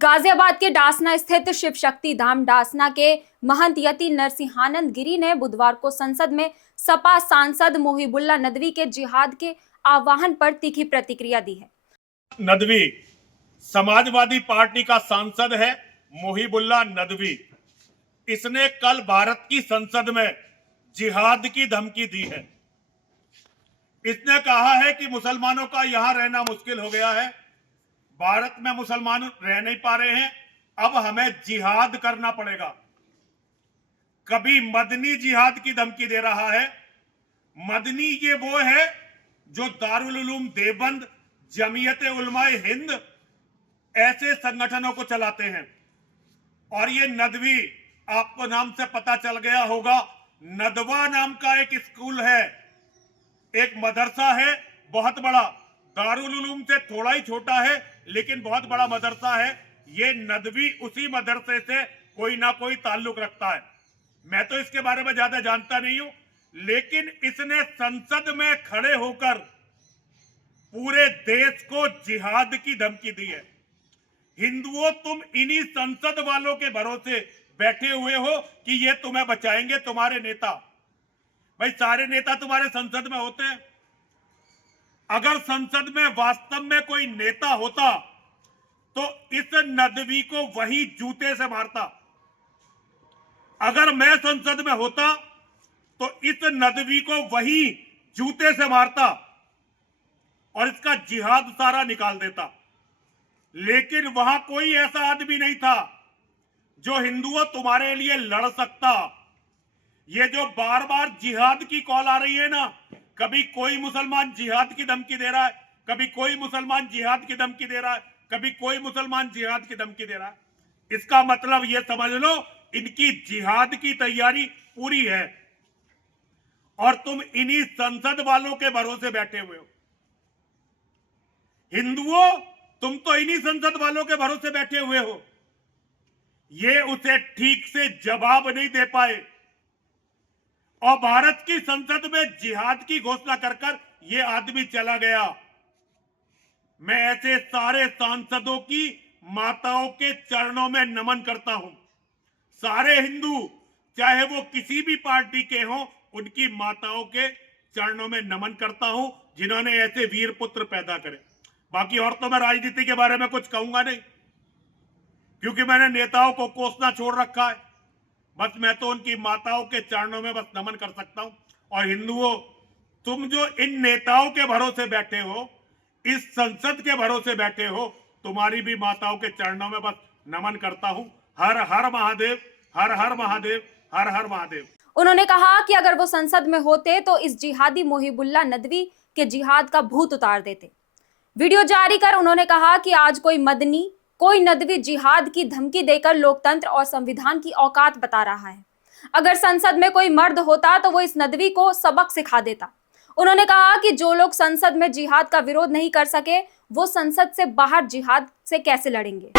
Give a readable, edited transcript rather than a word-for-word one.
गाजियाबाद के डासना स्थित शिव शक्ति धाम डासना के महंत यति नरसिंहानंद गिरी ने बुधवार को संसद में सपा सांसद मोहिबुल्लाह नदवी के जिहाद के आह्वान पर तीखी प्रतिक्रिया दी है। नदवी समाजवादी पार्टी का सांसद है। मोहिबुल्लाह नदवी, इसने कल भारत की संसद में जिहाद की धमकी दी है। इसने कहा है कि मुसलमानों का यहां रहना मुश्किल हो गया है, भारत में मुसलमान रह नहीं पा रहे हैं, अब हमें जिहाद करना पड़ेगा। कभी मदनी जिहाद की धमकी दे रहा है। मदनी ये वो है जो दारुल उलूम देवबंद, जमीयत उलमाए हिंद ऐसे संगठनों को चलाते हैं। और ये नदवी, आपको नाम से पता चल गया होगा, नदवा नाम का एक स्कूल है, एक मदरसा है, बहुत बड़ा, दारुल उलूम से थोड़ा ही छोटा है लेकिन बहुत बड़ा मदरसा है। ये नदवी उसी मदरसे से कोई ना कोई ताल्लुक रखता है। मैं तो इसके बारे में ज्यादा जानता नहीं हूं, लेकिन इसने संसद में खड़े होकर पूरे देश को जिहाद की धमकी दी है। हिंदुओं, तुम इन्हीं संसद वालों के भरोसे बैठे हुए हो कि ये तुम्हें बचाएंगे, तुम्हारे नेता। भाई, सारे नेता तुम्हारे संसद में होते हैं। अगर संसद में वास्तव में कोई नेता होता तो इस नदवी को वही जूते से मारता। अगर मैं संसद में होता तो इस नदवी को वही जूते से मारता और इसका जिहाद सारा निकाल देता। लेकिन वहां कोई ऐसा आदमी नहीं था जो हिंदुओं तुम्हारे लिए लड़ सकता। ये जो बार बार जिहाद की कॉल आ रही है ना, कभी कोई मुसलमान जिहाद की धमकी दे रहा है, कभी कोई मुसलमान जिहाद की धमकी दे रहा है, कभी कोई मुसलमान जिहाद की धमकी दे रहा है। इसका मतलब ये समझ लो, इनकी जिहाद की तैयारी पूरी है और तुम इन्हीं संसद वालों के भरोसे बैठे हुए हो। हिंदुओं, तुम तो इन्हीं संसद वालों के भरोसे बैठे हुए हो। ये उसे ठीक से जवाब नहीं दे पाए और भारत की संसद में जिहाद की घोषणा कर ये आदमी चला गया। मैं ऐसे सारे सांसदों की माताओं के चरणों में नमन करता हूं। सारे हिंदू, चाहे वो किसी भी पार्टी के हों, उनकी माताओं के चरणों में नमन करता हूं जिन्होंने ऐसे वीर पुत्र पैदा करे। बाकी और तो मैं राजनीति के बारे में कुछ कहूंगा नहीं, क्योंकि मैंने नेताओं को कोसना छोड़ रखा है। बस मैं तो उनकी माताओं के चरणों में बस नमन कर सकता हूं। और हिंदुओं, तुम जो इन नेताओं के भरोसे बैठे हो, इस संसद के भरोसे बैठे हो, तुम्हारी भी माताओं के चरणों में बस नमन करता हूं। हर हर महादेव, हर हर महादेव, हर हर महादेव। उन्होंने कहा कि अगर वो संसद में होते तो इस जिहादी मोहिबुल्लाह नदवी के जिहाद का भूत उतार देते। वीडियो जारी कर उन्होंने कहा कि आज कोई मदनी, कोई नदवी जिहाद की धमकी देकर लोकतंत्र और संविधान की औकात बता रहा है। अगर संसद में कोई मर्द होता तो वो इस नदवी को सबक सिखा देता। उन्होंने कहा कि जो लोग संसद में जिहाद का विरोध नहीं कर सके, वो संसद से बाहर जिहाद से कैसे लड़ेंगे।